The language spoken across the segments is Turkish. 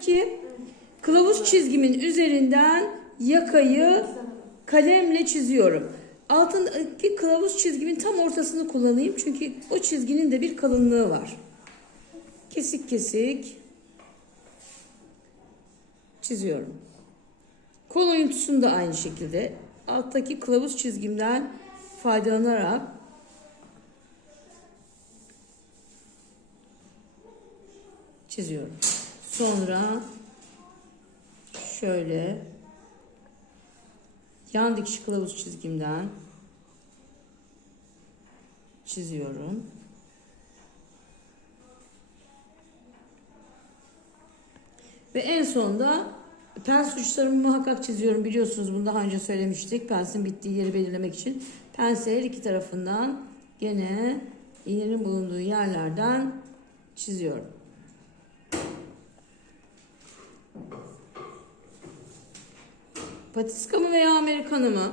Ki kılavuz çizgimin üzerinden yakayı kalemle çiziyorum. Altındaki kılavuz çizgimin tam ortasını kullanayım çünkü o çizginin de bir kalınlığı var. Kesik kesik çiziyorum. Kol oyuntusunu da aynı şekilde alttaki kılavuz çizgimden faydalanarak çiziyorum. Sonra şöyle yan dikiş kılavuz çizgimden çiziyorum. Ve en sonunda pens uçlarımı muhakkak çiziyorum. Biliyorsunuz bunu daha önce söylemiştik. Pensin bittiği yeri belirlemek için. Pense her iki tarafından gene iğnenin bulunduğu yerlerden çiziyorum. Patiska mı veya Amerikanı mı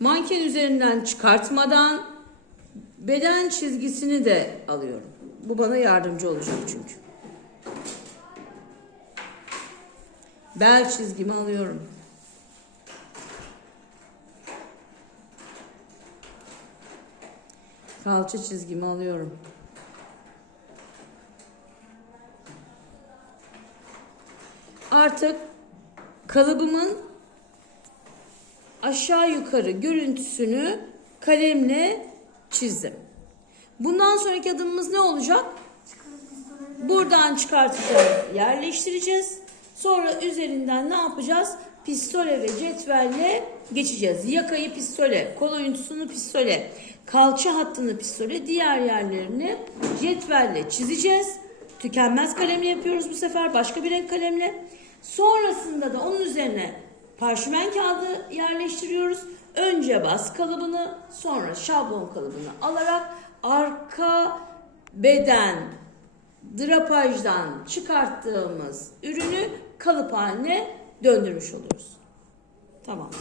manken üzerinden çıkartmadan beden çizgisini de alıyorum. Bu bana yardımcı olacak çünkü. Bel çizgimi alıyorum. Kalça çizgimi alıyorum. Artık kalıbımın aşağı yukarı görüntüsünü kalemle çizdim. Bundan sonraki adımımız ne olacak? Buradan çıkartacağız, yerleştireceğiz. Sonra üzerinden ne yapacağız? Pistole ve cetvelle geçeceğiz. Yakayı pistole, kol oyuntusunu pistole, kalça hattını pistole, diğer yerlerini cetvelle çizeceğiz. Tükenmez kalemle yapıyoruz bu sefer, başka bir renk kalemle. Sonrasında da onun üzerine parşömen kağıdı yerleştiriyoruz. Önce bas kalıbını, sonra şablon kalıbını alarak arka beden drapajdan çıkarttığımız ürünü kalıp haline döndürmüş oluruz. Tamamdır.